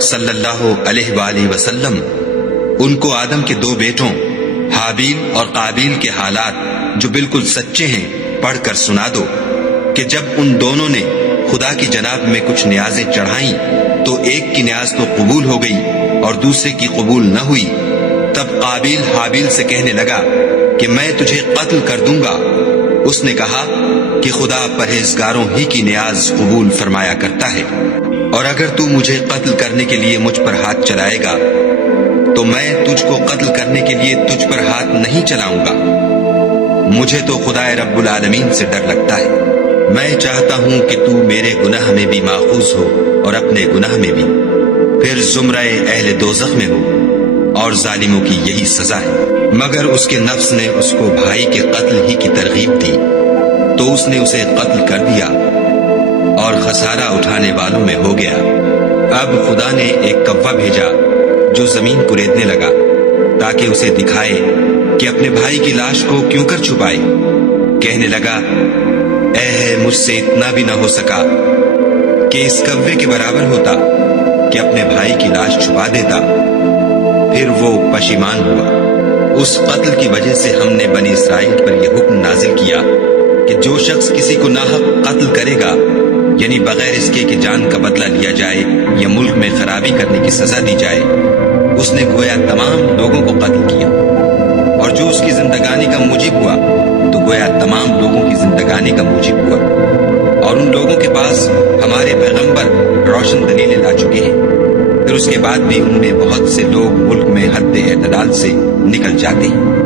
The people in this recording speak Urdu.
صلی اللہ علیہ وآلہ وسلم ان کو آدم کے 2 بیٹوں حابیل اور قابیل کے حالات جو بالکل سچے ہیں پڑھ کر سنا دو کہ جب ان دونوں نے خدا کی جناب میں کچھ نیازیں چڑھائیں تو ایک کی نیاز تو قبول ہو گئی اور دوسرے کی قبول نہ ہوئی۔ تب قابیل حابیل سے کہنے لگا کہ میں تجھے قتل کر دوں گا۔ اس نے کہا کہ خدا پرہیزگاروں ہی کی نیاز قبول فرمایا کرتا ہے، اور اگر تو مجھے قتل کرنے کے لیے مجھ پر ہاتھ چلائے گا تو میں تجھ کو قتل کرنے کے لیے تجھ پر ہاتھ نہیں چلاؤں گا۔ مجھے تو خدا رب العالمین سے ڈر لگتا ہے، میں چاہتا ہوں کہ تو میرے گناہ میں بھی ماخوذ ہو اور اپنے گناہ میں بھی، پھر زمرہ اہل دوزخ میں ہو، اور ظالموں کی یہی سزا ہے۔ مگر اس کے نفس نے اس کو بھائی کے قتل ہی کی ترغیب دی تو اس نے اسے قتل کر دیا اور خسارہ اٹھانے والوں میں ہو گیا۔ اب خدا نے ایک کوا بھیجا جو زمین کریدنے لگا تاکہ اسے دکھائے کہ اپنے بھائی کی لاش کو کیوں کر چھپائے۔ کہنے لگا، اے ہے مجھ سے اتنا بھی نہ ہو سکا کہ اس کوے کے برابر ہوتا کہ اپنے بھائی کی لاش چھپا دیتا۔ پھر وہ پشیمان ہوا۔ اس قتل کی وجہ سے ہم نے بنی اسرائیل پر یہ حکم نازل کیا کہ جو شخص کسی کو ناحق قتل کرے گا، یعنی بغیر اس کے کہ جان کا بدلہ لیا جائے یا ملک میں خرابی کرنے کی سزا دی جائے، اس نے گویا تمام لوگوں کو قتل کیا، اور جو اس کی زندگانی کا موجب ہوا تو گویا تمام لوگوں کی زندگانی کا موجب ہوا۔ اور ان لوگوں کے پاس ہمارے پیغمبر روشن دلیلیں لا چکے ہیں، پھر اس کے بعد بھی ان میں بہت سے لوگ ملک میں حد اعتدال سے نکل جاتے ہیں۔